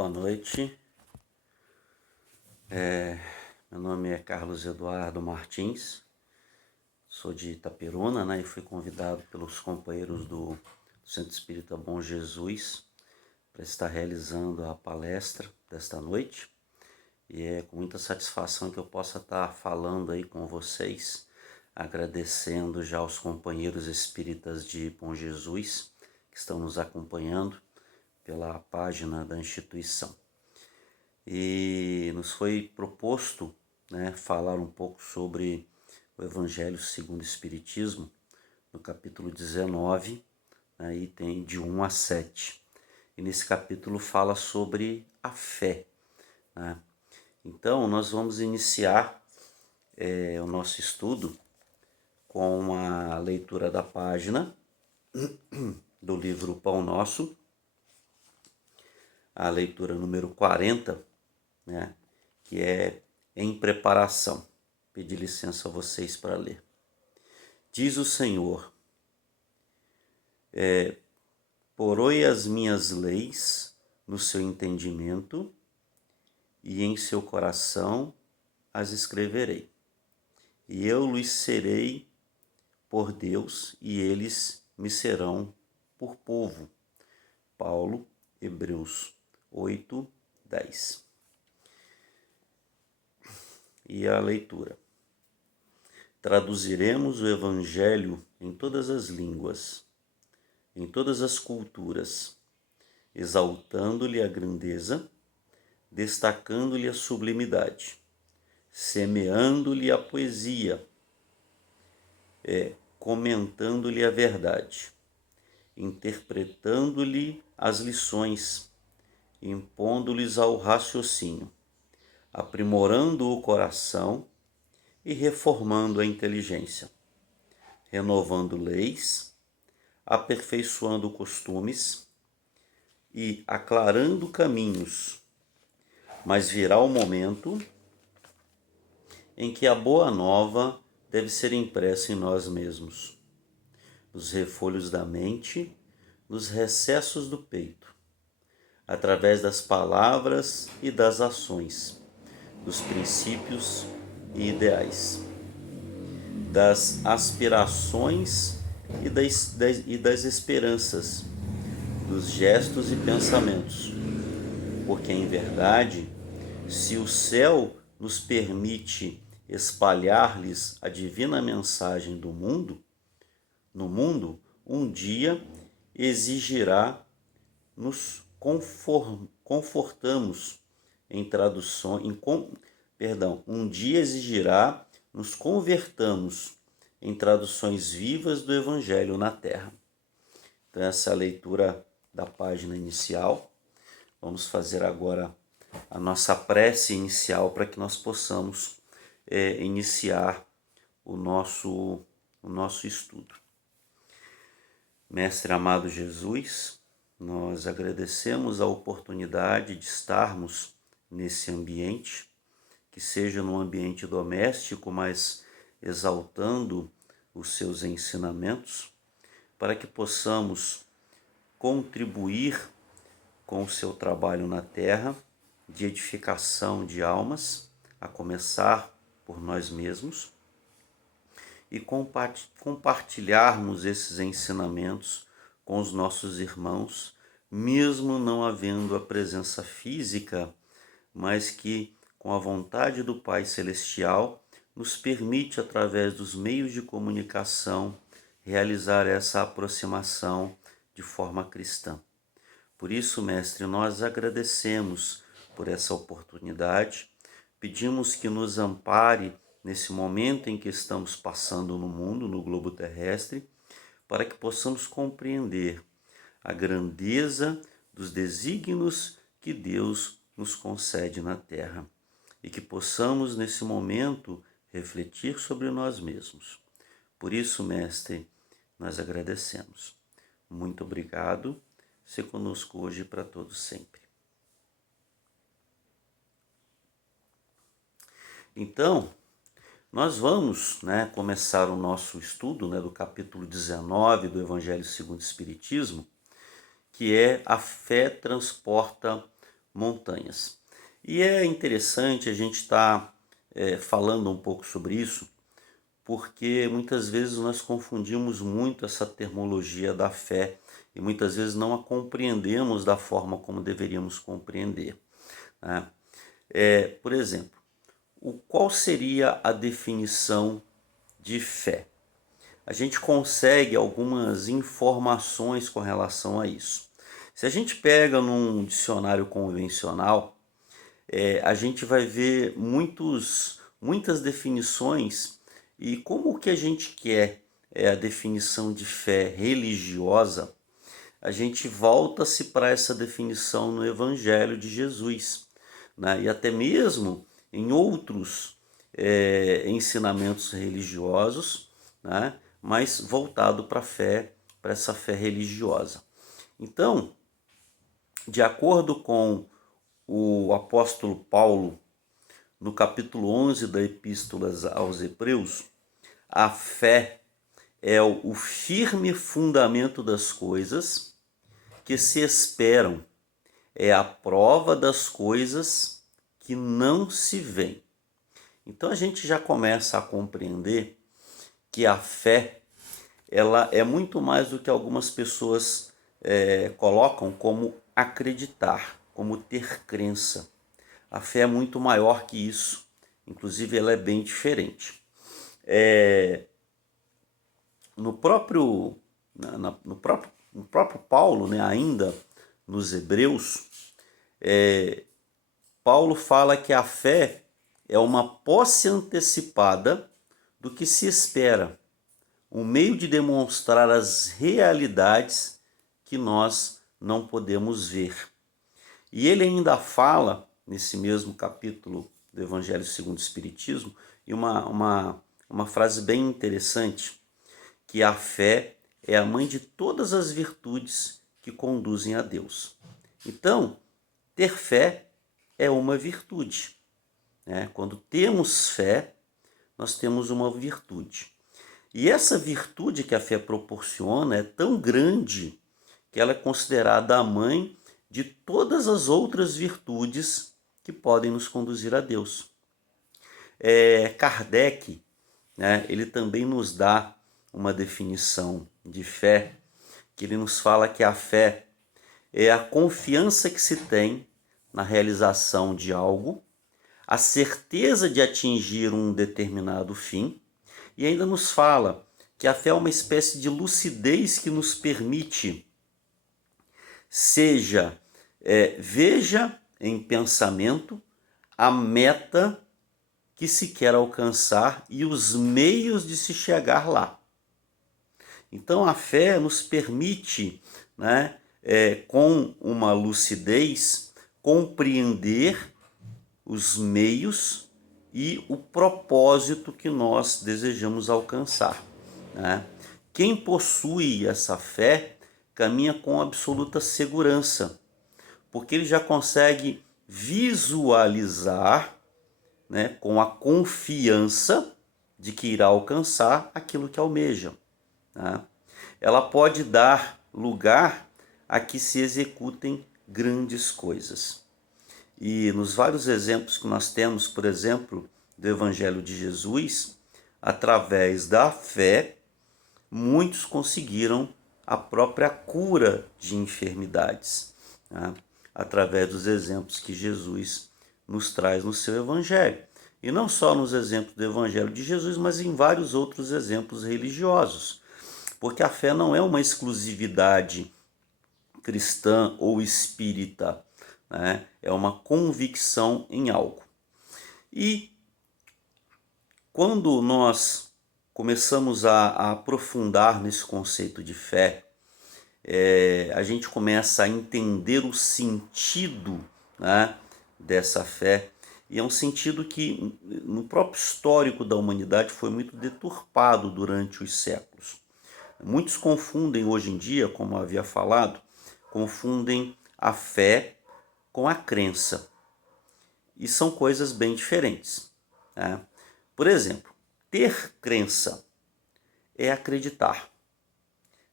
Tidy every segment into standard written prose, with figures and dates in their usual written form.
Boa noite, meu nome é Carlos Eduardo Martins, sou de Itaperuna, e fui convidado pelos companheiros do Centro Espírita Bom Jesus para estar realizando a palestra desta noite, e é com muita satisfação que eu possa estar falando aí com vocês, agradecendo já aos companheiros espíritas de Bom Jesus que estão nos acompanhando pela página da instituição. E nos foi proposto falar um pouco sobre o Evangelho segundo o Espiritismo, no capítulo 19, item de 1 a 7. E nesse capítulo fala sobre a fé. Então, nós vamos iniciar o nosso estudo com a leitura da página do livro Pão Nosso, a leitura número 40, que é em preparação. Pedi licença a vocês para ler. Diz o Senhor: poroi as minhas leis no seu entendimento e em seu coração as escreverei. E eu lhes serei por Deus e eles me serão por povo. Paulo, Hebreus 8, 10. E a leitura. Traduziremos o Evangelho em todas as línguas, em todas as culturas, exaltando-lhe a grandeza, destacando-lhe a sublimidade, semeando-lhe a poesia, comentando-lhe a verdade, interpretando-lhe as lições, impondo-lhes ao raciocínio, aprimorando o coração e reformando a inteligência, renovando leis, aperfeiçoando costumes e aclarando caminhos. Mas virá o momento em que a boa nova deve ser impressa em nós mesmos, nos refolhos da mente, nos recessos do peito, através das palavras e das ações, dos princípios e ideais, das aspirações e das esperanças, dos gestos e pensamentos. Porque, em verdade, se o céu nos permite espalhar-lhes a divina mensagem no mundo, um dia exigirá nos confortamos em traduções, um dia exigirá nos convertamos em traduções vivas do Evangelho na Terra. Então, essa é a leitura da página inicial. Vamos fazer agora a nossa prece inicial para que nós possamos iniciar o nosso estudo. Mestre amado Jesus, nós agradecemos a oportunidade de estarmos nesse ambiente, que seja num ambiente doméstico, mas exaltando os seus ensinamentos, para que possamos contribuir com o seu trabalho na terra, de edificação de almas, a começar por nós mesmos, e compartilharmos esses ensinamentos com os nossos irmãos, mesmo não havendo a presença física, mas que, com a vontade do Pai Celestial, nos permite, através dos meios de comunicação, realizar essa aproximação de forma cristã. Por isso, Mestre, nós agradecemos por essa oportunidade, pedimos que nos ampare nesse momento em que estamos passando no mundo, no globo terrestre, para que possamos compreender a grandeza dos desígnios que Deus nos concede na terra e que possamos, nesse momento, refletir sobre nós mesmos. Por isso, Mestre, nós agradecemos. Muito obrigado. Se conosco hoje e para todos sempre. Então, nós vamos começar o nosso estudo do capítulo 19 do Evangelho segundo o Espiritismo, que é a fé transporta montanhas. E é interessante a gente estar falando um pouco sobre isso, porque muitas vezes nós confundimos muito essa termologia da fé e muitas vezes não a compreendemos da forma como deveríamos compreender, né? Por exemplo, qual seria a definição de fé? A gente consegue algumas informações com relação a isso. Se a gente pega num dicionário convencional, a gente vai ver muitas definições, e como que a gente quer a definição de fé religiosa, a gente volta-se para essa definição no Evangelho de Jesus, né? E até mesmo em outros ensinamentos religiosos, né? Mas voltado para a fé, para essa fé religiosa. Então, de acordo com o apóstolo Paulo, no capítulo 11 da Epístola aos Hebreus, a fé é o firme fundamento das coisas que se esperam, é a prova das coisas que não se veem. Então a gente já começa a compreender que a fé, ela é muito mais do que algumas pessoas colocam como acreditar, como ter crença. A fé é muito maior que isso, inclusive ela é bem diferente. No próprio Paulo, né, ainda nos Hebreus, Paulo fala que a fé é uma posse antecipada do que se espera, um meio de demonstrar as realidades que nós não podemos ver. E ele ainda fala, nesse mesmo capítulo do Evangelho segundo o Espiritismo, e uma frase bem interessante, que a fé é a mãe de todas as virtudes que conduzem a Deus. Então, ter fé é uma virtude, né? Quando temos fé, nós temos uma virtude. E essa virtude que a fé proporciona é tão grande que ela é considerada a mãe de todas as outras virtudes que podem nos conduzir a Deus. Kardec, né, ele também nos dá uma definição de fé, que ele nos fala que a fé é a confiança que se tem na realização de algo, a certeza de atingir um determinado fim, e ainda nos fala que a fé é uma espécie de lucidez que nos permite, veja em pensamento a meta que se quer alcançar e os meios de se chegar lá. Então a fé nos permite, né, com uma lucidez, compreender os meios e o propósito que nós desejamos alcançar, né? Quem possui essa fé caminha com absoluta segurança, porque ele já consegue visualizar, né, com a confiança de que irá alcançar aquilo que almeja, né? Ela pode dar lugar a que se executem grandes coisas. E nos vários exemplos que nós temos, por exemplo, do Evangelho de Jesus, através da fé, muitos conseguiram a própria cura de enfermidades, né? Através dos exemplos que Jesus nos traz no seu Evangelho. E não só nos exemplos do Evangelho de Jesus, mas em vários outros exemplos religiosos. Porque a fé não é uma exclusividade cristã ou espírita, né? É uma convicção em algo. E quando nós começamos a aprofundar nesse conceito de fé, a gente começa a entender o sentido, né, dessa fé, e é um sentido que no próprio histórico da humanidade foi muito deturpado durante os séculos. Muitos confundem hoje em dia, como eu havia falado, confundem a fé com a crença. E são coisas bem diferentes, né? Por exemplo, ter crença é acreditar.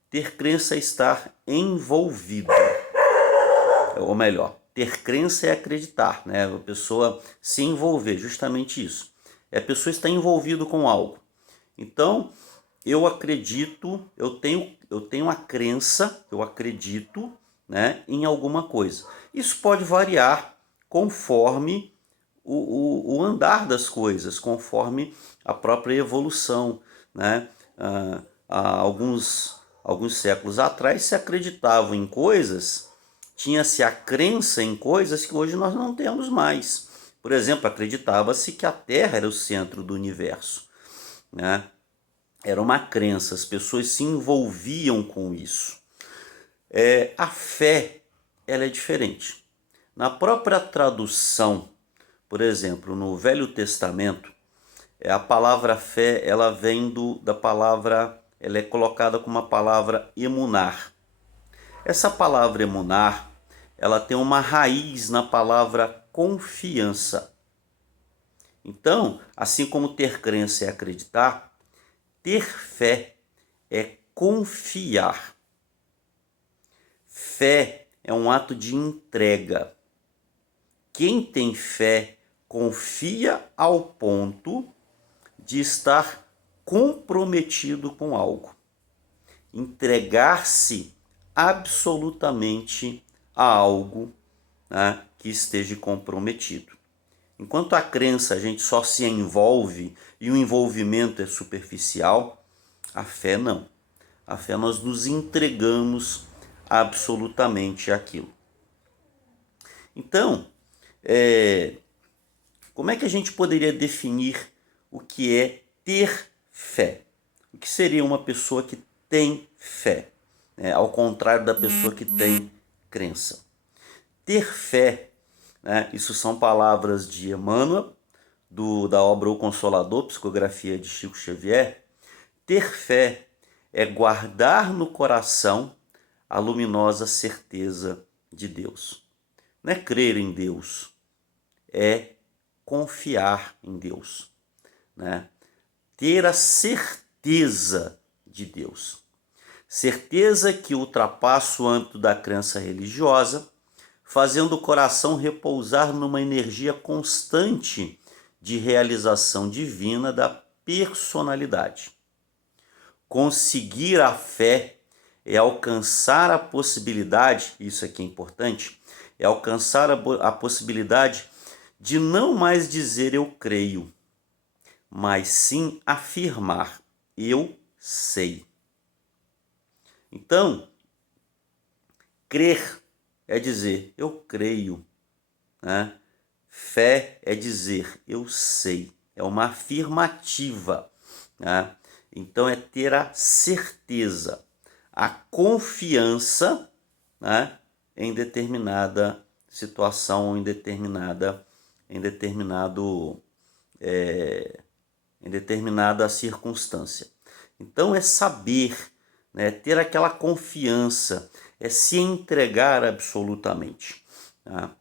Ter crença é estar envolvido. Ou melhor, ter crença é acreditar, né? A pessoa se envolver, justamente isso. A pessoa está envolvida com algo. Então, eu acredito, eu tenho a crença, eu acredito, né, em alguma coisa. Isso pode variar conforme o andar das coisas, conforme a própria evolução, né? Há alguns séculos atrás se acreditava em coisas, tinha-se a crença em coisas que hoje nós não temos mais. Por exemplo, acreditava-se que a Terra era o centro do universo, né? Era uma crença, as pessoas se envolviam com isso. A fé, ela é diferente. Na própria tradução, por exemplo, no Velho Testamento, a palavra fé, ela vem da palavra, ela é colocada como uma palavra emunar. Essa palavra emunar, ela tem uma raiz na palavra confiança. Então, assim como ter crença é acreditar, ter fé é confiar. Fé é um ato de entrega. Quem tem fé confia ao ponto de estar comprometido com algo. Entregar-se absolutamente a algo, né, que esteja comprometido. Enquanto a crença a gente só se envolve e o envolvimento é superficial, a fé não. A fé nós nos entregamos absolutamente àquilo. Então, como é que a gente poderia definir o que é ter fé? O que seria uma pessoa que tem fé, né? Ao contrário da pessoa que tem crença. Ter fé, né? Isso são palavras de Emmanuel, da obra O Consolador, psicografia de Chico Xavier. Ter fé é guardar no coração a luminosa certeza de Deus. Não é crer em Deus, é confiar em Deus, né? Ter a certeza de Deus. Certeza que ultrapassa o âmbito da crença religiosa, fazendo o coração repousar numa energia constante de realização divina da personalidade. Conseguir a fé é alcançar a possibilidade, isso aqui é importante, é alcançar a possibilidade de não mais dizer eu creio, mas sim afirmar eu sei. Então, crer é dizer eu creio, né? Fé é dizer eu sei, é uma afirmativa, né? Então é ter a certeza, a confiança, né, em determinada situação, em determinada circunstância. Então é saber, né, ter aquela confiança, é se entregar absolutamente. Tá?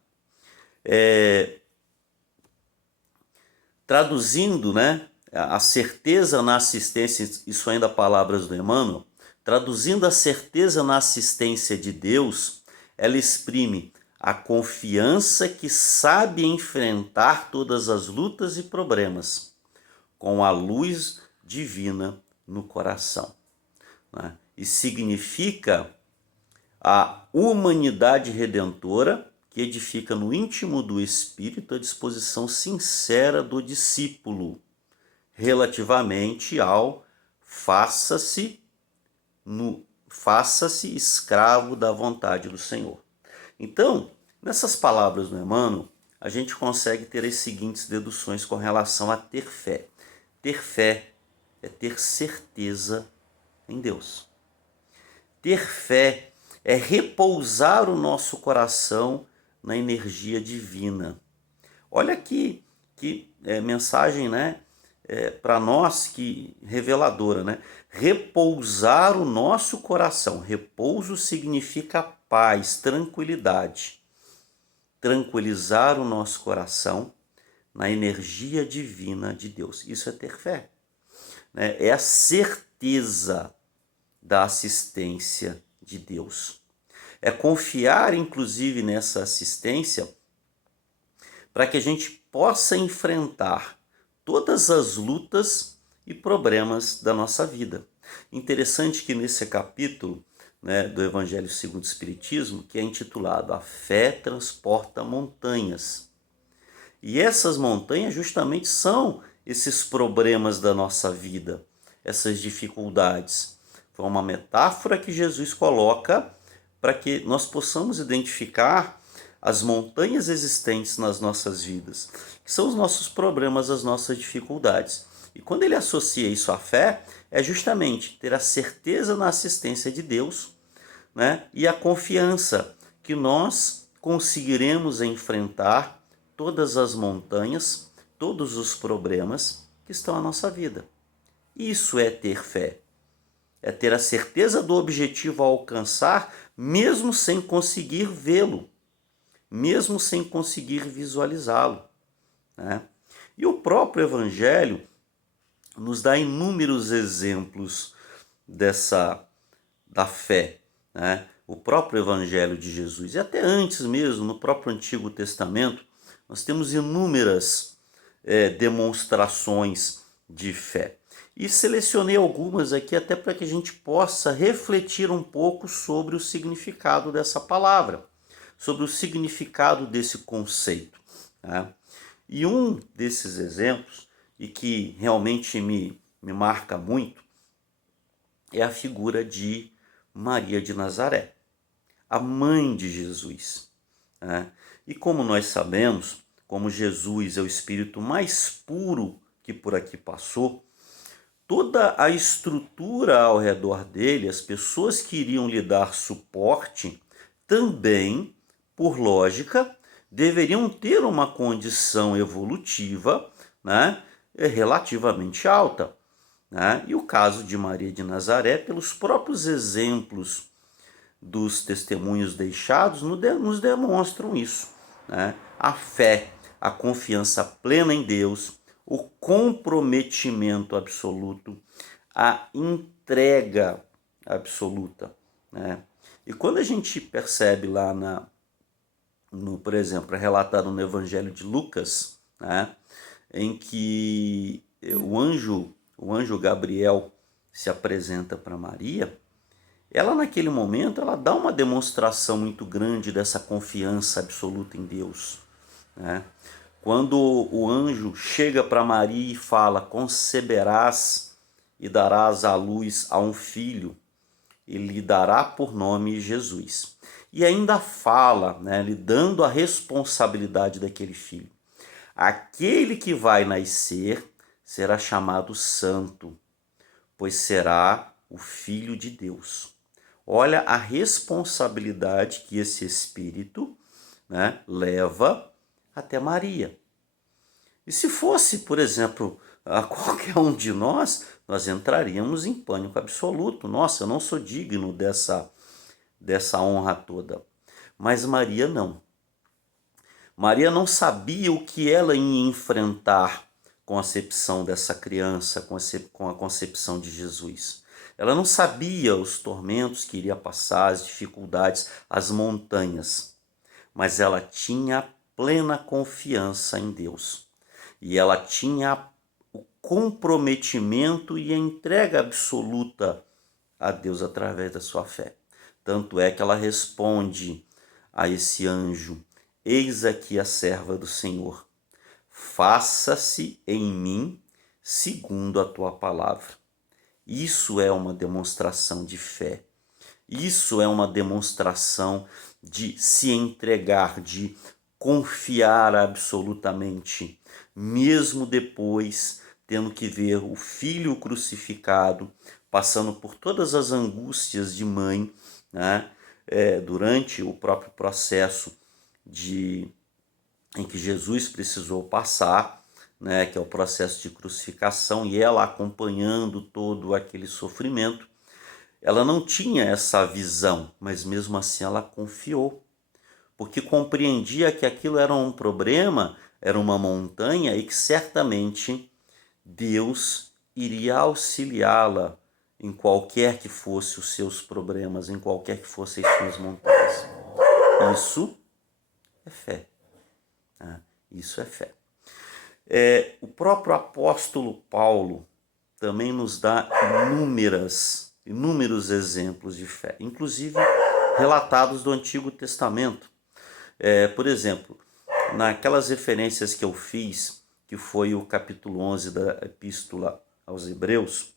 Traduzindo, né, a certeza na assistência, isso ainda palavras do Emmanuel, traduzindo a certeza na assistência de Deus, ela exprime a confiança que sabe enfrentar todas as lutas e problemas, com a luz divina no coração, né? E significa a humanidade redentora que edifica no íntimo do espírito a disposição sincera do discípulo relativamente ao faça-se escravo da vontade do Senhor. Então, nessas palavras do Emmanuel, a gente consegue ter as seguintes deduções com relação a ter fé. Ter fé é ter certeza em Deus. Ter fé é repousar o nosso coração na energia divina. Olha que mensagem, né? Para nós que reveladora, né? Repousar o nosso coração. Repouso significa paz, tranquilidade. Tranquilizar o nosso coração na energia divina de Deus. Isso é ter fé, né? É a certeza da assistência de Deus. É confiar, inclusive, nessa assistência para que a gente possa enfrentar todas as lutas e problemas da nossa vida. Interessante que nesse capítulo, né, do Evangelho segundo o Espiritismo, que é intitulado A Fé Transporta Montanhas. E essas montanhas justamente são esses problemas da nossa vida, essas dificuldades. Foi uma metáfora que Jesus coloca para que nós possamos identificar as montanhas existentes nas nossas vidas, que são os nossos problemas, as nossas dificuldades. E quando ele associa isso à fé, é justamente ter a certeza na assistência de Deus, né? E a confiança que nós conseguiremos enfrentar todas as montanhas, todos os problemas que estão na nossa vida. Isso é ter fé. É ter a certeza do objetivo a alcançar, mesmo sem conseguir vê-lo, mesmo sem conseguir visualizá-lo, né? E o próprio Evangelho nos dá inúmeros exemplos da fé, né? O próprio Evangelho de Jesus, e até antes mesmo, no próprio Antigo Testamento, nós temos inúmeras demonstrações de fé. E selecionei algumas aqui até para que a gente possa refletir um pouco sobre o significado dessa palavra, sobre o significado desse conceito, né? E um desses exemplos, e que realmente me marca muito, é a figura de Maria de Nazaré, a mãe de Jesus, né? E como nós sabemos, como Jesus é o espírito mais puro que por aqui passou, toda a estrutura ao redor dele, as pessoas que iriam lhe dar suporte, também, por lógica, deveriam ter uma condição evolutiva, né, relativamente alta, né? E o caso de Maria de Nazaré, pelos próprios exemplos dos testemunhos deixados, nos demonstram isso, né? A fé, a confiança plena em Deus, o comprometimento absoluto, a entrega absoluta, né? E quando a gente percebe lá por exemplo, é relatado no Evangelho de Lucas, né, em que o anjo Gabriel se apresenta para Maria, ela naquele momento ela dá uma demonstração muito grande dessa confiança absoluta em Deus, né? Quando o anjo chega para Maria e fala: conceberás e darás à luz a um filho, e lhe dará por nome Jesus. E ainda fala, né, lhe dando a responsabilidade daquele filho. Aquele que vai nascer será chamado Santo, pois será o Filho de Deus. Olha a responsabilidade que esse Espírito, né, leva até Maria. E se fosse, por exemplo, a qualquer um de nós entraríamos em pânico absoluto. Nossa, eu não sou digno dessa honra toda. Mas Maria não. Maria não sabia o que ela ia enfrentar com a concepção dessa criança, com a concepção de Jesus. Ela não sabia os tormentos que iria passar, as dificuldades, as montanhas. Mas ela tinha plena confiança em Deus. E ela tinha o comprometimento e a entrega absoluta a Deus através da sua fé. Tanto é que ela responde a esse anjo: eis aqui a serva do Senhor, faça-se em mim segundo a tua palavra. Isso é uma demonstração de fé. Isso é uma demonstração de se entregar, de confiar absolutamente, mesmo depois tendo que ver o filho crucificado, passando por todas as angústias de mãe, né? Durante o próprio processo em que Jesus precisou passar, né? Que é o processo de crucificação, e ela acompanhando todo aquele sofrimento. Ela não tinha essa visão, mas mesmo assim ela confiou, porque compreendia que aquilo era um problema, era uma montanha, e que certamente Deus iria auxiliá-la em qualquer que fosse os seus problemas, em qualquer que fossem as suas montanhas. Isso é fé. Né? Isso é fé. O próprio apóstolo Paulo também nos dá inúmeros exemplos de fé, inclusive relatados do Antigo Testamento. Por exemplo, naquelas referências que eu fiz, que foi o capítulo 11 da Epístola aos Hebreus,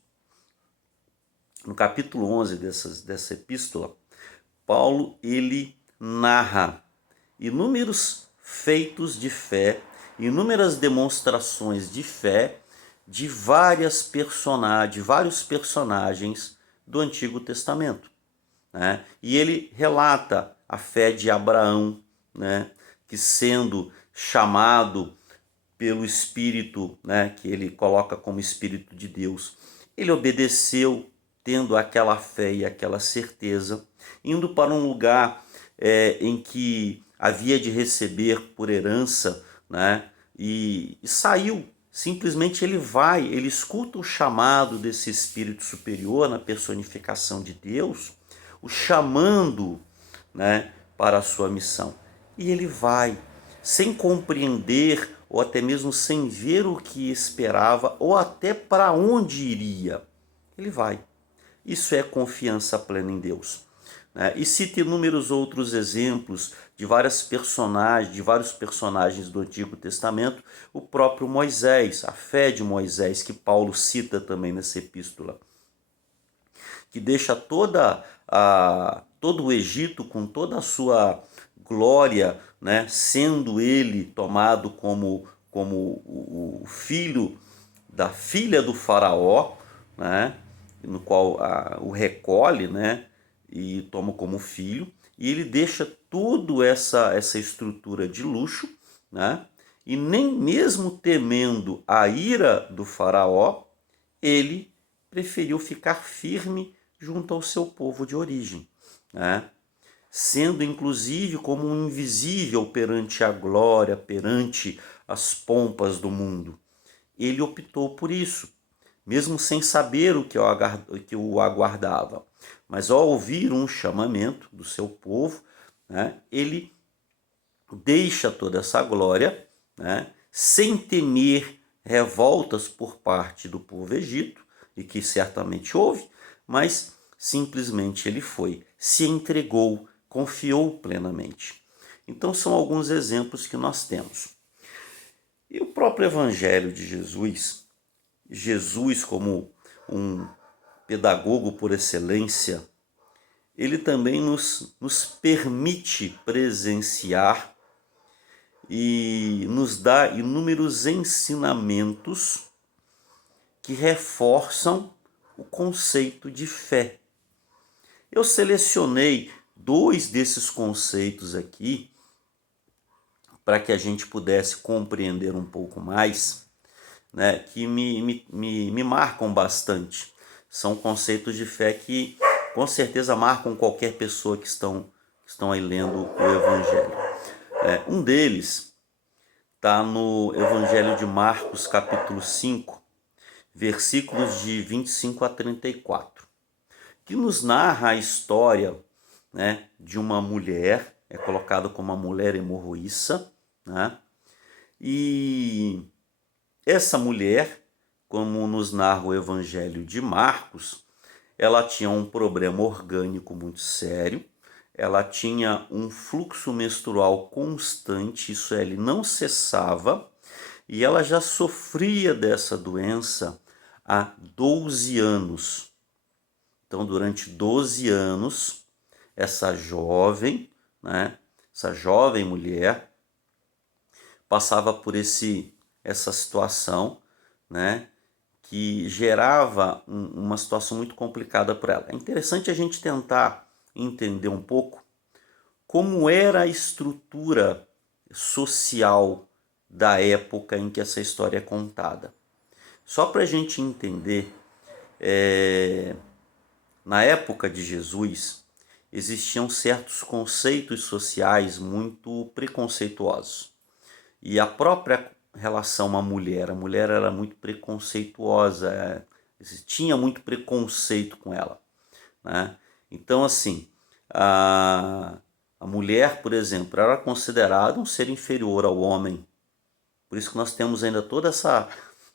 no capítulo 11 dessa epístola, Paulo ele narra inúmeros feitos de fé, inúmeras demonstrações de fé de vários personagens do Antigo Testamento. Né? E ele relata a fé de Abraão, né? Que sendo chamado pelo Espírito, né? Que ele coloca como Espírito de Deus, ele obedeceu, tendo aquela fé e aquela certeza, indo para um lugar em que havia de receber por herança, né? E saiu. Simplesmente ele vai, ele escuta o chamado desse Espírito superior na personificação de Deus, o chamando, né, para a sua missão. E ele vai, sem compreender, ou até mesmo sem ver o que esperava, ou até para onde iria. Ele vai. Isso é confiança plena em Deus. E cita inúmeros outros exemplos de vários personagens do Antigo Testamento, o próprio Moisés, a fé de Moisés, que Paulo cita também nessa epístola, que deixa todo o Egito com toda a sua glória, né, sendo ele tomado como o filho da filha do faraó, né, no qual o recolhe, né, e toma como filho, e ele deixa toda essa estrutura de luxo, né, e nem mesmo temendo a ira do faraó, ele preferiu ficar firme junto ao seu povo de origem, né? Sendo inclusive como um invisível perante a glória, perante as pompas do mundo. Ele optou por isso, mesmo sem saber o que o aguardava. Mas ao ouvir um chamamento do seu povo, né, ele deixa toda essa glória, né, sem temer revoltas por parte do povo egito, e que certamente houve, mas simplesmente ele foi, se entregou, confiou plenamente. Então são alguns exemplos que nós temos. E o próprio Evangelho de Jesus como um pedagogo por excelência, ele também nos permite presenciar e nos dá inúmeros ensinamentos que reforçam o conceito de fé. Eu selecionei 2 desses conceitos aqui para que a gente pudesse compreender um pouco mais, né, que me marcam bastante. São conceitos de fé que com certeza marcam qualquer pessoa que estão aí lendo o Evangelho. Um deles está no Evangelho de Marcos, capítulo 5, versículos de 25 a 34, que nos narra a história, né, de uma mulher, é colocada como uma mulher hemorroíça, né? E essa mulher, como nos narra o Evangelho de Marcos, ela tinha um problema orgânico muito sério, ela tinha um fluxo menstrual constante, isso é, ele não cessava, e ela já sofria dessa doença há 12 anos. Então, durante 12 anos, essa jovem mulher, passava por essa situação, né, que gerava uma situação muito complicada para ela. É interessante a gente tentar entender um pouco como era a estrutura social da época em que essa história é contada. Só para a gente entender, na época de Jesus, existiam certos conceitos sociais muito preconceituosos. E a própria relação à mulher, a mulher era muito preconceituosa, tinha muito preconceito com ela, né? Então, assim, a mulher, por exemplo, era considerada um ser inferior ao homem. Por isso que nós temos ainda toda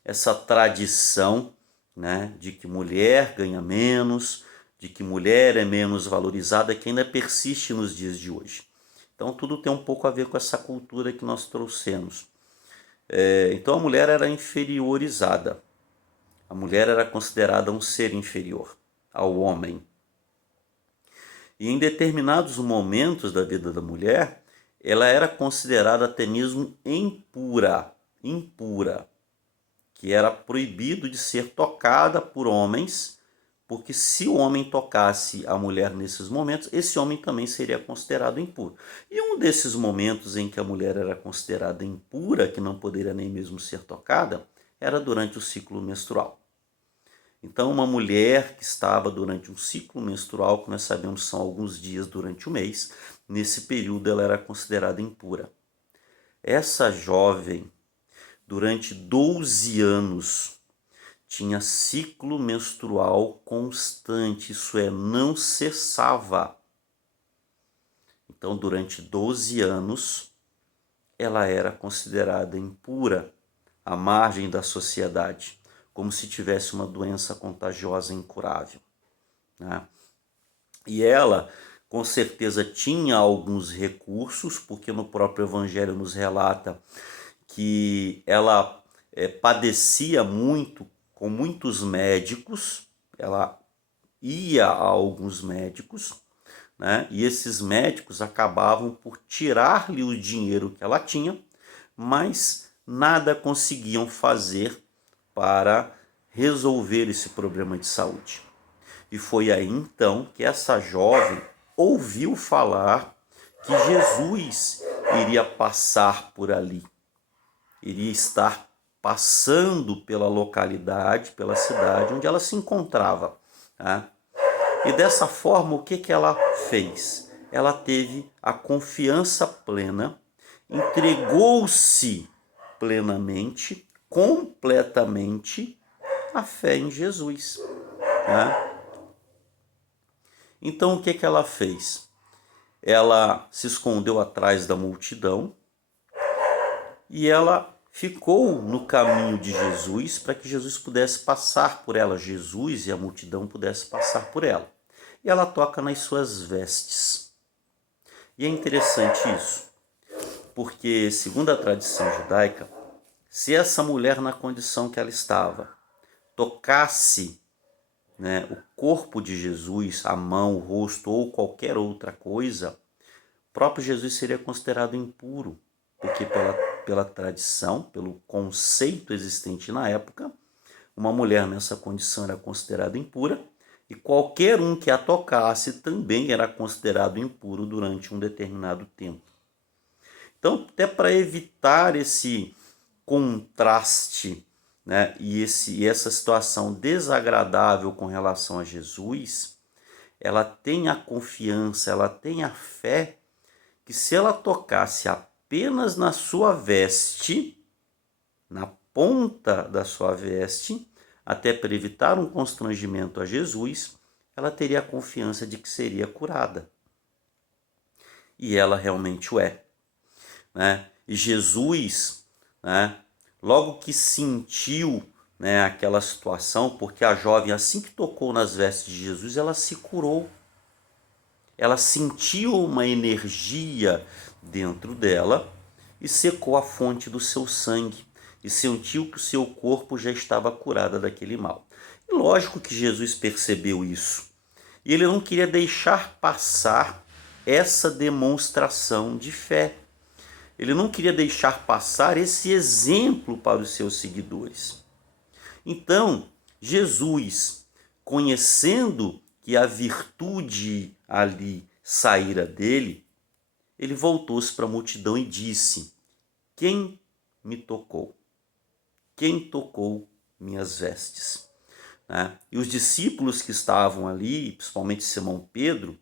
essa tradição, né, de que mulher ganha menos, de que mulher é menos valorizada, que ainda persiste nos dias de hoje. Então tudo tem um pouco a ver com essa cultura que nós trouxemos. Então a mulher era inferiorizada. A mulher era considerada um ser inferior ao homem. E em determinados momentos da vida da mulher, ela era considerada até mesmo impura, que era proibido de ser tocada por homens, porque se o homem tocasse a mulher nesses momentos, esse homem também seria considerado impuro. E um desses momentos em que a mulher era considerada impura, que não poderia nem mesmo ser tocada, era durante o ciclo menstrual. Então, uma mulher que estava durante um ciclo menstrual, que nós sabemos são alguns dias durante o mês, nesse período ela era considerada impura. Essa jovem, durante 12 anos, tinha ciclo menstrual constante, isso é, não cessava. Então, durante 12 anos, ela era considerada impura, à margem da sociedade, como se tivesse uma doença contagiosa incurável, né? E ela, com certeza, tinha alguns recursos, porque no próprio Evangelho nos relata que ela padecia muito com muitos médicos, ela ia a alguns médicos, né? E esses médicos acabavam por tirar-lhe o dinheiro que ela tinha, mas nada conseguiam fazer para resolver esse problema de saúde. E foi aí então que essa jovem ouviu falar que Jesus iria passar por ali, iria estar passando pela localidade, pela cidade onde ela se encontrava, tá? E dessa forma, o que ela fez? Ela teve a confiança plena, entregou-se plenamente, completamente à fé em Jesus, tá? Então o que ela fez? Ela se escondeu atrás da multidão e ela ficou no caminho de Jesus para que Jesus pudesse passar por ela, Jesus e a multidão pudesse passar por ela. E ela toca nas suas vestes. E é interessante isso, porque segundo a tradição judaica, se essa mulher na condição que ela estava tocasse, né, o corpo de Jesus, a mão, o rosto ou qualquer outra coisa, o próprio Jesus seria considerado impuro, porque pela tradição, pelo conceito existente na época, uma mulher nessa condição era considerada impura e qualquer um que a tocasse também era considerado impuro durante um determinado tempo. Então, até para evitar esse contraste, né, e essa situação desagradável com relação a Jesus, ela tem a confiança, ela tem a fé que se ela tocasse apenas na sua veste, na ponta da sua veste, até para evitar um constrangimento a Jesus, ela teria a confiança de que seria curada. E ela realmente o é, né? E Jesus, né, logo que sentiu, né, aquela situação, porque a jovem, assim que tocou nas vestes de Jesus, ela se curou. Ela sentiu uma energia dentro dela e secou a fonte do seu sangue e sentiu que o seu corpo já estava curado daquele mal. E lógico que Jesus percebeu isso. E ele não queria deixar passar essa demonstração de fé. Ele não queria deixar passar esse exemplo para os seus seguidores. Então, Jesus, conhecendo que a virtude ali saíra dele, ele voltou-se para a multidão e disse: quem me tocou? Quem tocou minhas vestes? E os discípulos que estavam ali, principalmente Simão Pedro,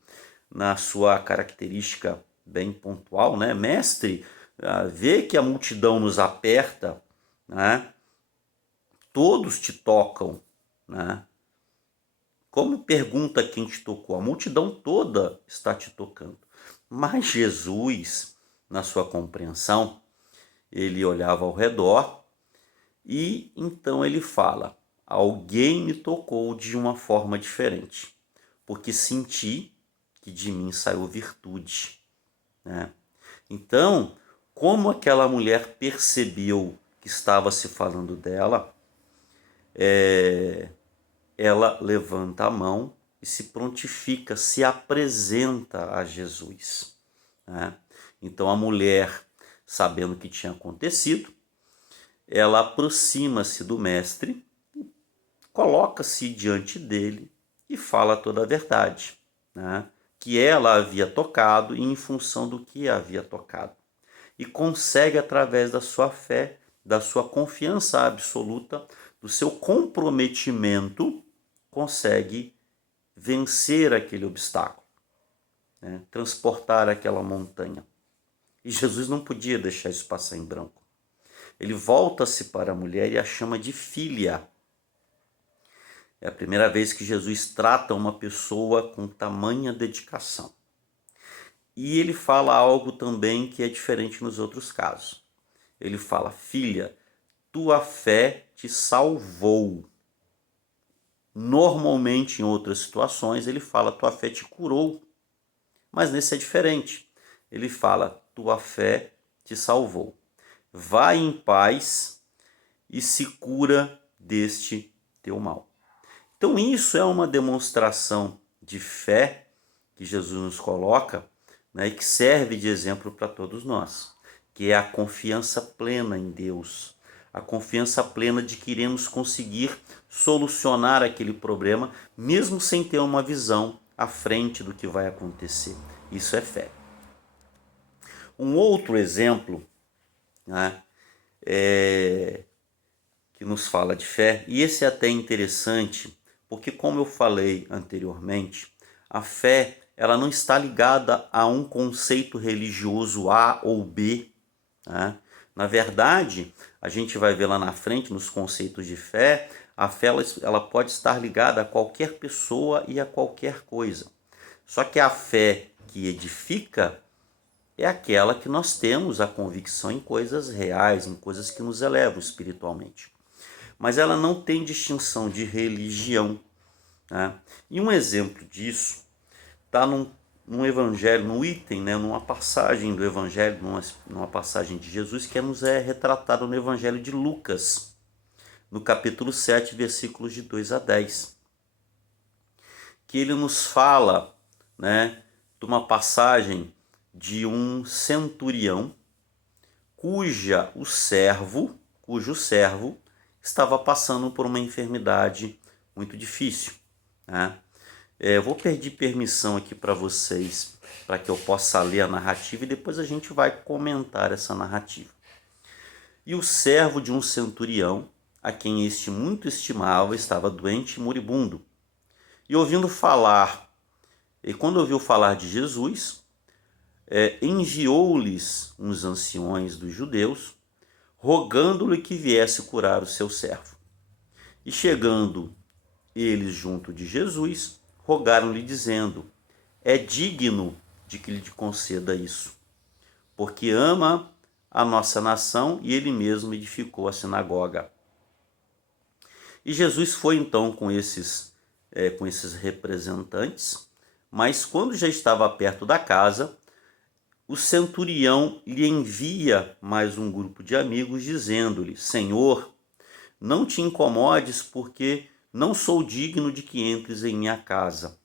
na sua característica bem pontual, né? Mestre, vê que a multidão nos aperta, né? Todos te tocam, né? Como pergunta quem te tocou? A multidão toda está te tocando. Mas Jesus, na sua compreensão, ele olhava ao redor e então ele fala: alguém me tocou de uma forma diferente, porque senti que de mim saiu virtude, né? Então, como aquela mulher percebeu que estava se falando dela, ela levanta a mão e se prontifica, se apresenta a Jesus, né? Então a mulher, sabendo o que tinha acontecido, ela aproxima-se do mestre, coloca-se diante dele e fala toda a verdade, né? Que ela havia tocado e em função do que havia tocado. E consegue, através da sua fé, da sua confiança absoluta, do seu comprometimento, consegue vencer aquele obstáculo, né? Transportar aquela montanha. E Jesus não podia deixar isso passar em branco. Ele volta-se para a mulher e a chama de filha. É a primeira vez que Jesus trata uma pessoa com tamanha dedicação. E ele fala algo também que é diferente nos outros casos. Ele fala: filha, tua fé te salvou. Normalmente, em outras situações, ele fala: tua fé te curou. Mas nesse é diferente. Ele fala: tua fé te salvou. Vai em paz e se cura deste teu mal. Então isso é uma demonstração de fé que Jesus nos coloca, né, e que serve de exemplo para todos nós, que é a confiança plena em Deus, a confiança plena de que iremos conseguir solucionar aquele problema, mesmo sem ter uma visão à frente do que vai acontecer. Isso é fé. Um outro exemplo, né, que nos fala de fé, e esse é até interessante, porque como eu falei anteriormente, a fé ela não está ligada a um conceito religioso A ou B, né? Na verdade, a gente vai ver lá na frente, nos conceitos de fé, a fé ela pode estar ligada a qualquer pessoa e a qualquer coisa. Só que a fé que edifica é aquela que nós temos a convicção em coisas reais, em coisas que nos elevam espiritualmente. Mas ela não tem distinção de religião, né? E um exemplo disso está num evangelho, num item, né, numa passagem do evangelho, numa passagem de Jesus que nos é retratada no evangelho de Lucas, no capítulo 7, versículos de 2 a 10. Que ele nos fala, né, de uma passagem de um centurião cujo servo estava passando por uma enfermidade muito difícil, né? Eu vou pedir permissão aqui para vocês, para que eu possa ler a narrativa e depois a gente vai comentar essa narrativa. E o servo de um centurião, a quem este muito estimava, estava doente e moribundo. E quando ouviu falar de Jesus, enviou-lhes uns anciões dos judeus, rogando-lhe que viesse curar o seu servo. E chegando eles junto de Jesus, rogaram-lhe dizendo: é digno de que lhe conceda isso, porque ama a nossa nação e ele mesmo edificou a sinagoga. E Jesus foi então com esses representantes, mas quando já estava perto da casa, o centurião lhe envia mais um grupo de amigos, dizendo-lhe: Senhor, não te incomodes, porque não sou digno de que entres em minha casa.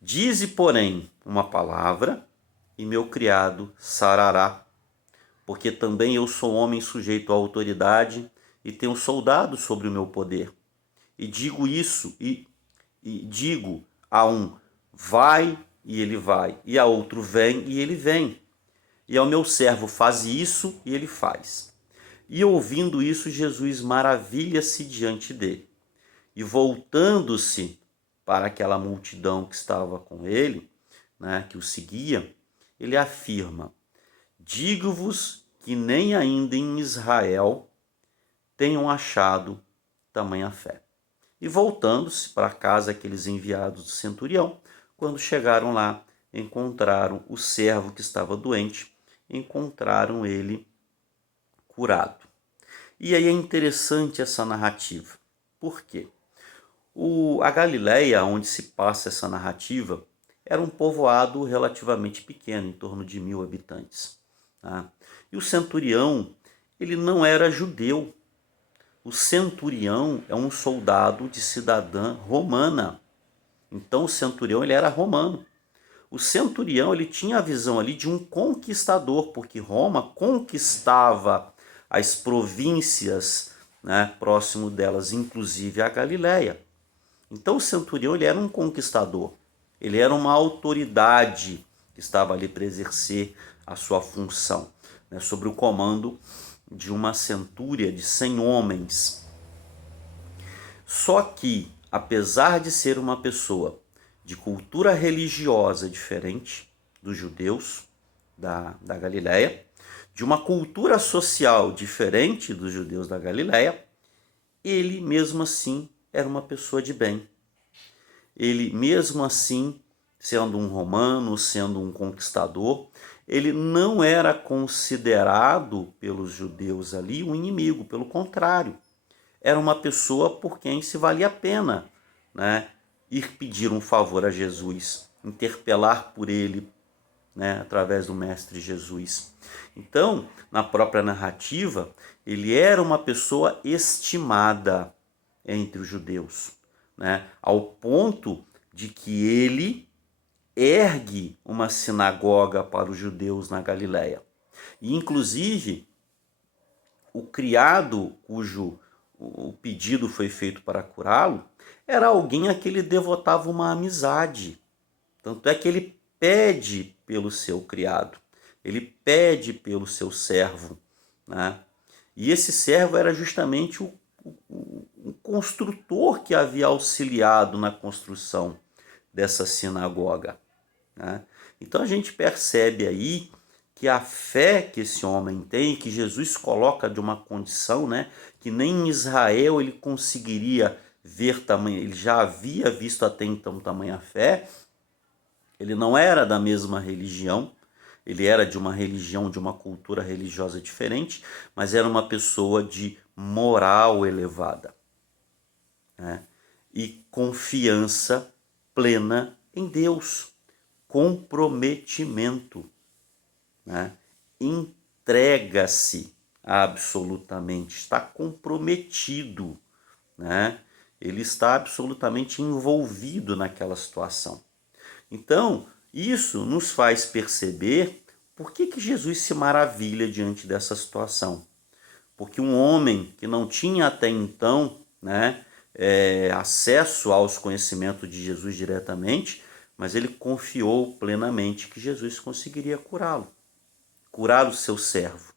Dize, porém, uma palavra, e meu criado sarará, porque também eu sou homem sujeito à autoridade e tenho soldados sobre o meu poder. E digo isso, e digo a um: vai, e ele vai, e a outro: vem, e ele vem. E ao meu servo: faze isso, e ele faz. E ouvindo isso, Jesus maravilha-se diante dele. E voltando-se para aquela multidão que estava com ele, né, que o seguia, ele afirma: digo-vos que nem ainda em Israel tenham achado tamanha fé. E voltando-se para a casa aqueles enviados do centurião, quando chegaram lá, encontraram o servo que estava doente, encontraram ele curado. E aí é interessante essa narrativa. Por quê? A Galileia, onde se passa essa narrativa, era um povoado relativamente pequeno, em torno de 1.000 habitantes. Tá? E o centurião, ele não era judeu. O centurião é um soldado de cidadã romana. Então o centurião ele era romano. O centurião ele tinha a visão ali de um conquistador, porque Roma conquistava as províncias, né, próximo delas, inclusive a Galileia. Então o centurião ele era um conquistador, ele era uma autoridade que estava ali para exercer a sua função, né, sobre o comando de uma centúria de 100 homens. Só que, apesar de ser uma pessoa de cultura religiosa diferente dos judeus da Galileia, de uma cultura social diferente dos judeus da Galileia, ele mesmo assim era uma pessoa de bem. Ele mesmo assim, sendo um romano, sendo um conquistador, ele não era considerado pelos judeus ali um inimigo, pelo contrário. Era uma pessoa por quem se valia a pena, né, ir pedir um favor a Jesus, interpelar por ele, né, através do Mestre Jesus. Então, na própria narrativa, ele era uma pessoa estimada entre os judeus, né, ao ponto de que ele ergue uma sinagoga para os judeus na Galileia. E, inclusive, o criado cujo o pedido foi feito para curá-lo, era alguém a que ele devotava uma amizade. Tanto é que ele pede pelo seu criado, ele pede pelo seu servo, né? E esse servo era justamente o construtor que havia auxiliado na construção dessa sinagoga, né? Então a gente percebe aí que a fé que esse homem tem, que Jesus coloca de uma condição, né, que nem em Israel ele conseguiria ver tamanho, ele já havia visto até então tamanha fé. Ele não era da mesma religião, ele era de uma religião, de uma cultura religiosa diferente, mas era uma pessoa de moral elevada, né, e confiança plena em Deus, comprometimento, né? Entrega-se absolutamente, está comprometido, né? Ele está absolutamente envolvido naquela situação. Então, isso nos faz perceber por que Jesus se maravilha diante dessa situação. Porque um homem que não tinha até então, né, acesso aos conhecimentos de Jesus diretamente, mas ele confiou plenamente que Jesus conseguiria curá-lo, curar o seu servo.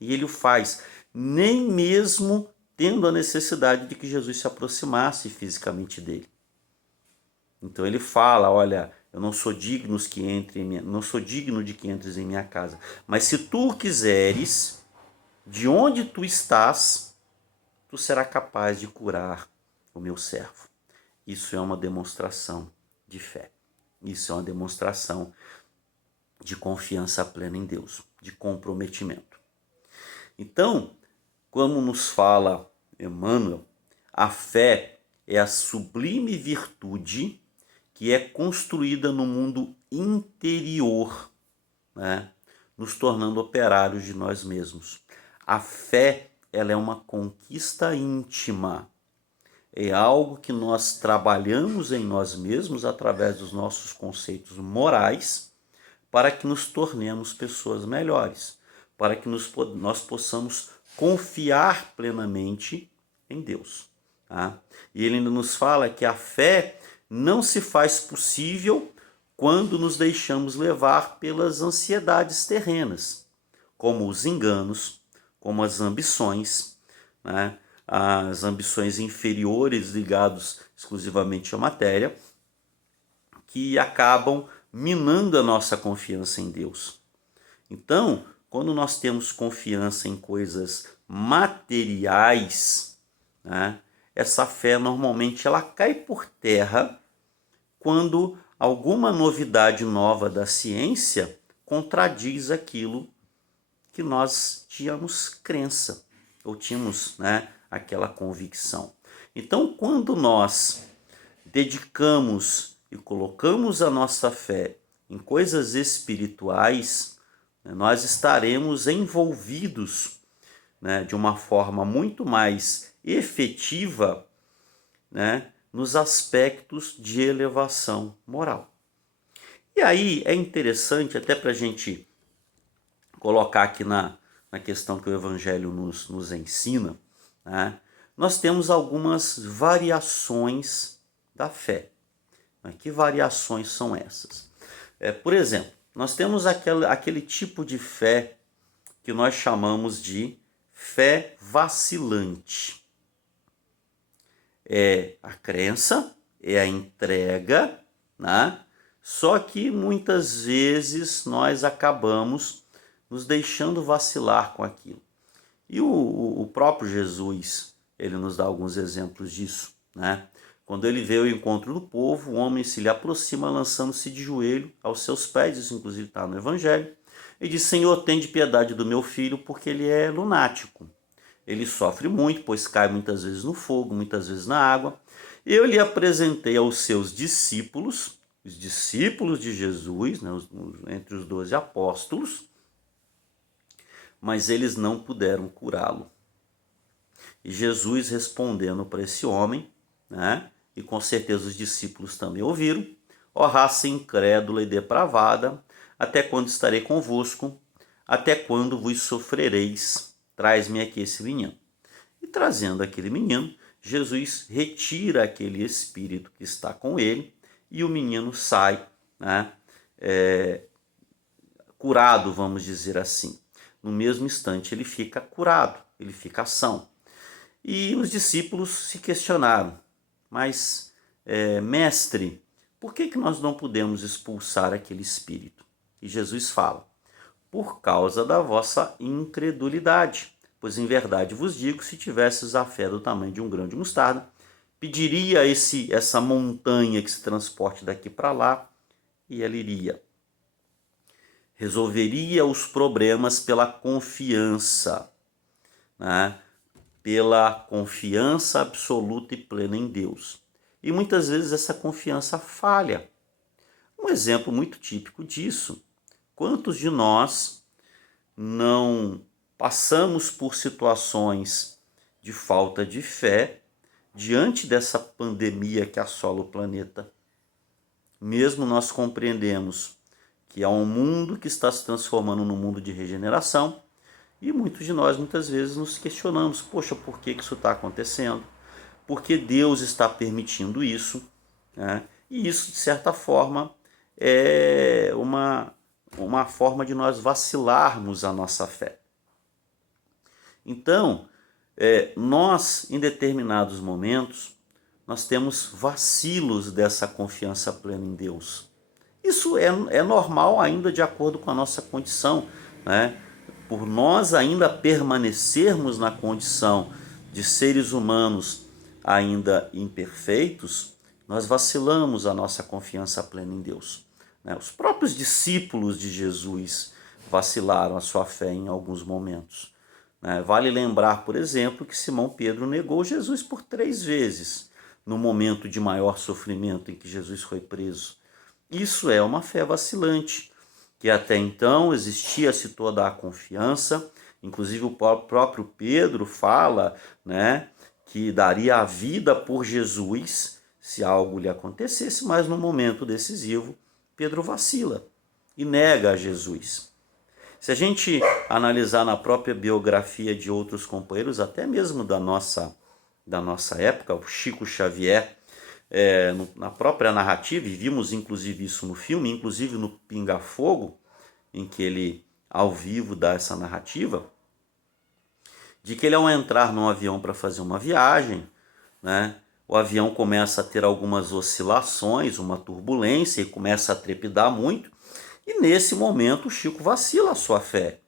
E ele o faz, nem mesmo tendo a necessidade de que Jesus se aproximasse fisicamente dele. Então ele fala, olha, eu não sou digno de que entres em minha casa, mas se tu quiseres, de onde tu estás, tu serás capaz de curar o meu servo. Isso é uma demonstração de fé. Isso é uma demonstração de confiança plena em Deus, de comprometimento. Então, como nos fala Emmanuel, a fé é a sublime virtude que é construída no mundo interior, né, nos tornando operários de nós mesmos. A fé, ela é uma conquista íntima, é algo que nós trabalhamos em nós mesmos através dos nossos conceitos morais para que nos tornemos pessoas melhores, para que nós possamos confiar plenamente em Deus. Tá? E ele ainda nos fala que a fé não se faz possível quando nos deixamos levar pelas ansiedades terrenas, como os enganos, como as ambições, né? As ambições inferiores ligadas exclusivamente à matéria, que acabam minando a nossa confiança em Deus. Então, quando nós temos confiança em coisas materiais, né, essa fé normalmente ela cai por terra quando alguma novidade nova da ciência contradiz aquilo que nós tínhamos crença, ou tínhamos, aquela convicção. Então, quando nós dedicamos e colocamos a nossa fé em coisas espirituais, nós estaremos envolvidos, de uma forma muito mais efetiva, nos aspectos de elevação moral. E aí é interessante, até para a gente colocar aqui na questão que o Evangelho nos ensina, nós temos algumas variações da fé. Que variações são essas? Por exemplo, nós temos aquele tipo de fé que nós chamamos de fé vacilante. É a crença, é a entrega, só que muitas vezes nós acabamos nos deixando vacilar com aquilo. E o próprio Jesus, ele nos dá alguns exemplos disso, Quando ele veio ao encontro do povo, o homem se lhe aproxima, lançando-se de joelho aos seus pés, isso inclusive está no Evangelho, e diz: Senhor, tende piedade do meu filho, porque ele é lunático. Ele sofre muito, pois cai muitas vezes no fogo, muitas vezes na água. Eu lhe apresentei aos seus discípulos, os discípulos de Jesus, entre os 12 apóstolos, mas eles não puderam curá-lo. E Jesus respondendo para esse homem, e com certeza os discípulos também ouviram: ó raça incrédula e depravada, até quando estarei convosco? Até quando vos sofrereis? Traz-me aqui esse menino. E trazendo aquele menino, Jesus retira aquele espírito que está com ele e o menino sai, curado, vamos dizer assim. No mesmo instante ele fica curado, ele fica são. E os discípulos se questionaram: mas, mestre, por que nós não podemos expulsar aquele espírito? E Jesus fala: por causa da vossa incredulidade. Pois em verdade vos digo, se tivesses a fé do tamanho de um grão de mostarda, pediria essa montanha que se transporte daqui para lá, e ela iria. Resolveria os problemas pela confiança, pela confiança absoluta e plena em Deus. E muitas vezes essa confiança falha. Um exemplo muito típico disso: quantos de nós não passamos por situações de falta de fé diante dessa pandemia que assola o planeta? Mesmo nós compreendemos que há um mundo que está se transformando num mundo de regeneração, e muitos de nós muitas vezes nos questionamos: poxa, por que isso está acontecendo? Por que Deus está permitindo isso? E isso, de certa forma, é uma forma de nós vacilarmos a nossa fé. Então, nós, em determinados momentos, nós temos vacilos dessa confiança plena em Deus. Isso é normal ainda de acordo com a nossa condição, Por nós ainda permanecermos na condição de seres humanos ainda imperfeitos, nós vacilamos a nossa confiança plena em Deus. Os próprios discípulos de Jesus vacilaram a sua fé em alguns momentos. Vale lembrar, por exemplo, que Simão Pedro negou Jesus por 3 vezes, no momento de maior sofrimento em que Jesus foi preso. Isso é uma fé vacilante, que até então existia-se toda a confiança, inclusive o próprio Pedro fala, que daria a vida por Jesus se algo lhe acontecesse, mas no momento decisivo, Pedro vacila e nega a Jesus. Se a gente analisar na própria biografia de outros companheiros, até mesmo da nossa época, o Chico Xavier, na própria narrativa, e vimos inclusive isso no filme, inclusive no Pinga Fogo, em que ele ao vivo dá essa narrativa, de que ele, ao entrar num avião para fazer uma viagem, o avião começa a ter algumas oscilações, uma turbulência, e começa a trepidar muito, e nesse momento o Chico vacila a sua fé,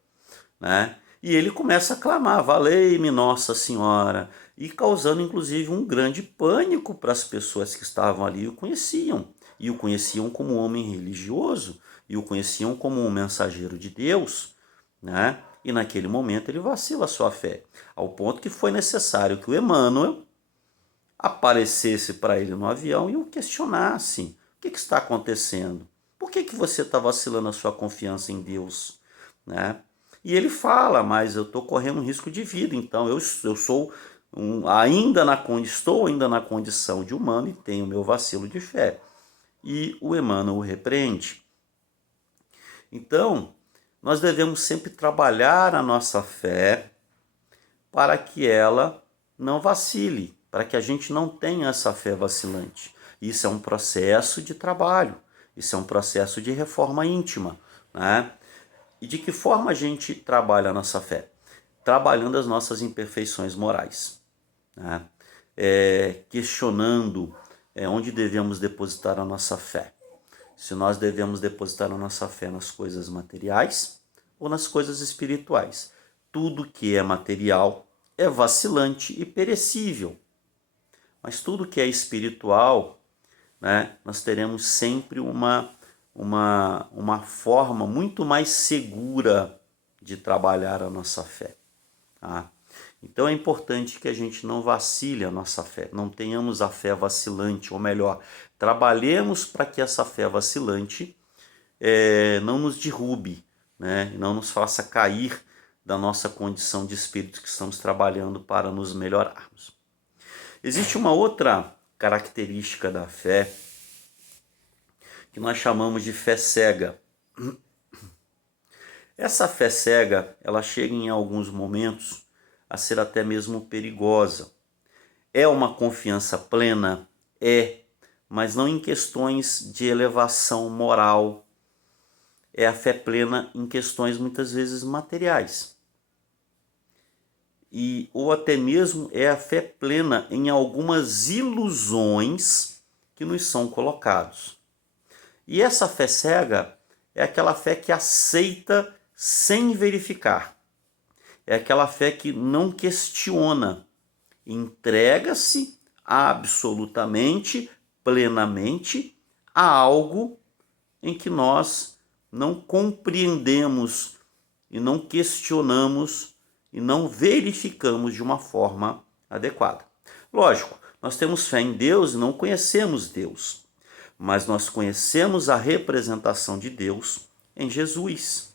e ele começa a clamar: valei-me Nossa Senhora, e causando inclusive um grande pânico para as pessoas que estavam ali e o conheciam. E o conheciam como um homem religioso, e o conheciam como um mensageiro de Deus, né? E naquele momento ele vacila a sua fé, ao ponto que foi necessário que o Emmanuel aparecesse para ele no avião e o questionasse. O que está acontecendo? Por que você está vacilando a sua confiança em Deus? Né? E ele fala, mas eu estou correndo um risco de vida, então eu sou estou ainda na condição de humano e tenho meu vacilo de fé. E o Emmanuel o repreende. Então, nós devemos sempre trabalhar a nossa fé para que ela não vacile, para que a gente não tenha essa fé vacilante. Isso é um processo de trabalho, isso é um processo de reforma íntima, né? E de que forma a gente trabalha a nossa fé? Trabalhando as nossas imperfeições morais, né? Questionando onde devemos depositar a nossa fé. Se nós devemos depositar a nossa fé nas coisas materiais ou nas coisas espirituais. Tudo que é material é vacilante e perecível, mas tudo que é espiritual, né, nós teremos sempre uma forma muito mais segura de trabalhar a nossa fé. Tá? Então é importante que a gente não vacile a nossa fé, não tenhamos a fé vacilante, ou melhor, trabalhemos para que essa fé vacilante não nos derrube, né? Não nos faça cair da nossa condição de espírito que estamos trabalhando para nos melhorarmos. Existe uma outra característica da fé que nós chamamos de fé cega. Essa fé cega, ela chega em alguns momentos a ser até mesmo perigosa. É uma confiança plena? Mas não em questões de elevação moral. É a fé plena em questões muitas vezes materiais. Ou até mesmo é a fé plena em algumas ilusões que nos são colocados. E essa fé cega é aquela fé que aceita sem verificar. É aquela fé que não questiona, entrega-se absolutamente, plenamente a algo em que nós não compreendemos e não questionamos e não verificamos de uma forma adequada. Lógico, nós temos fé em Deus e não conhecemos Deus, mas nós conhecemos a representação de Deus em Jesus,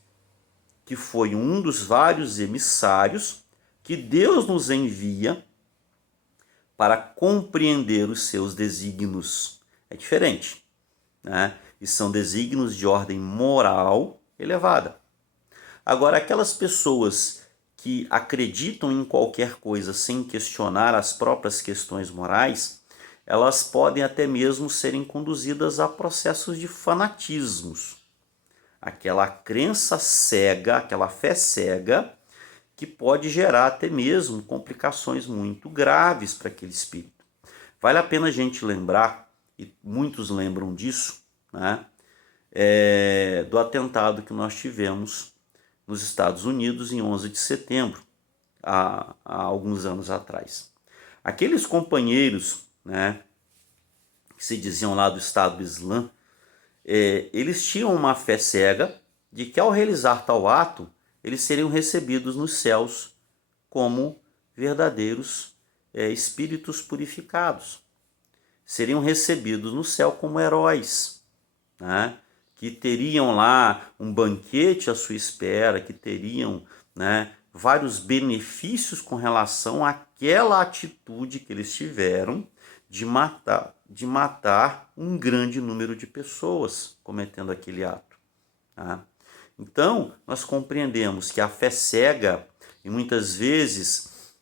que foi um dos vários emissários que Deus nos envia para compreender os seus desígnios. É diferente, né? E são desígnios de ordem moral elevada. Agora, aquelas pessoas que acreditam em qualquer coisa sem questionar as próprias questões morais, elas podem até mesmo serem conduzidas a processos de fanatismos. Aquela crença cega, aquela fé cega, que pode gerar até mesmo complicações muito graves para aquele espírito. Vale a pena a gente lembrar, e muitos lembram disso, né? Do atentado que nós tivemos nos Estados Unidos em 11 de setembro, há alguns anos atrás. Aqueles companheiros, né, que se diziam lá do Estado Islã, eles tinham uma fé cega de que ao realizar tal ato, eles seriam recebidos nos céus como verdadeiros espíritos purificados. Seriam recebidos no céu como heróis, né? Que teriam lá um banquete à sua espera, que teriam, né, vários benefícios com relação àquela atitude que eles tiveram de matar um grande número de pessoas cometendo aquele ato. Tá? Então, nós compreendemos que a fé cega, e muitas vezes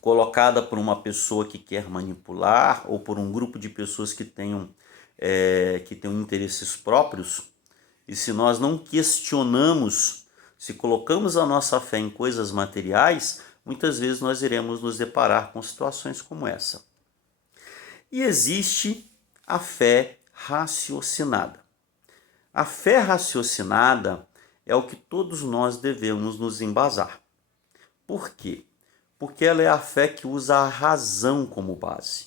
colocada por uma pessoa que quer manipular, ou por um grupo de pessoas que tenham interesses próprios, e se nós não questionamos, se colocamos a nossa fé em coisas materiais, muitas vezes nós iremos nos deparar com situações como essa. E existe a fé raciocinada. A fé raciocinada é o que todos nós devemos nos embasar. Por quê? porque ela é a fé que usa a razão como base,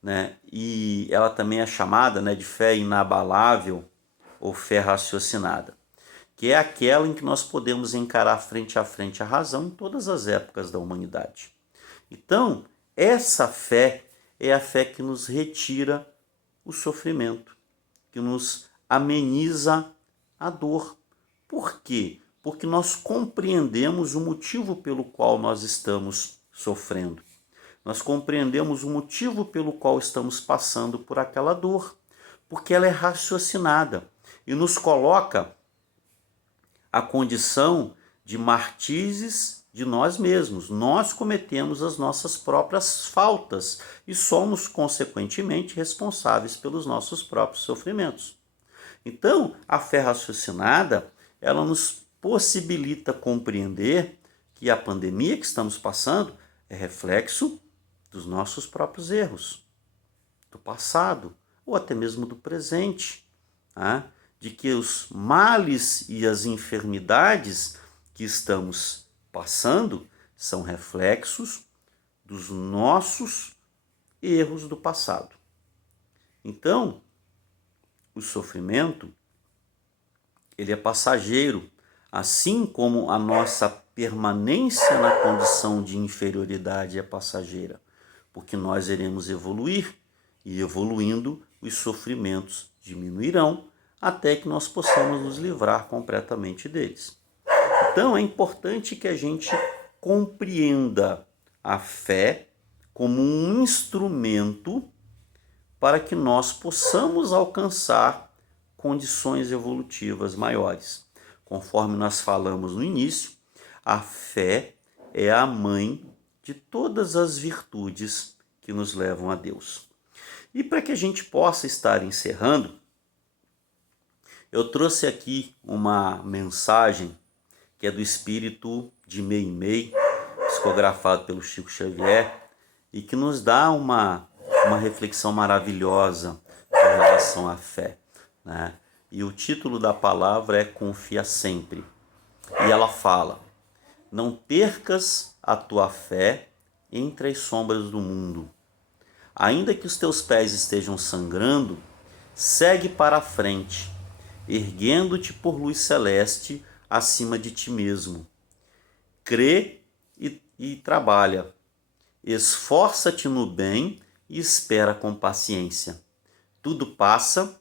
né? E ela também é chamada, né, de fé inabalável ou fé raciocinada, que é aquela em que nós podemos encarar frente a frente a razão em todas as épocas da humanidade. Então, essa fé é a fé que nos retira o sofrimento, que nos ameniza a dor. Por quê? Porque nós compreendemos o motivo pelo qual nós estamos sofrendo. Nós compreendemos o motivo pelo qual estamos passando por aquela dor, porque ela é raciocinada e nos coloca a condição de martízes de nós mesmos. Nós cometemos as nossas próprias faltas e somos, consequentemente, responsáveis pelos nossos próprios sofrimentos. Então, a fé raciocinada, ela nos possibilita compreender que a pandemia que estamos passando é reflexo dos nossos próprios erros, do passado ou até mesmo do presente, tá? De que os males e as enfermidades que estamos passando são reflexos dos nossos erros do passado. Então, o sofrimento, ele é passageiro, assim como a nossa permanência na condição de inferioridade é passageira, porque nós iremos evoluir e evoluindo os sofrimentos diminuirão até que nós possamos nos livrar completamente deles. Então é importante que a gente compreenda a fé como um instrumento para que nós possamos alcançar condições evolutivas maiores. Conforme nós falamos no início, a fé é a mãe de todas as virtudes que nos levam a Deus. E para que a gente possa estar encerrando, eu trouxe aqui uma mensagem que é do Espírito de Meimei, psicografado pelo Chico Xavier, e que nos dá uma reflexão maravilhosa com relação à fé, né? E o título da palavra é Confia Sempre. E ela fala: não percas a tua fé entre as sombras do mundo. Ainda que os teus pés estejam sangrando, segue para a frente, erguendo-te por luz celeste acima de ti mesmo. Crê e trabalha. Esforça-te no bem e espera com paciência. Tudo passa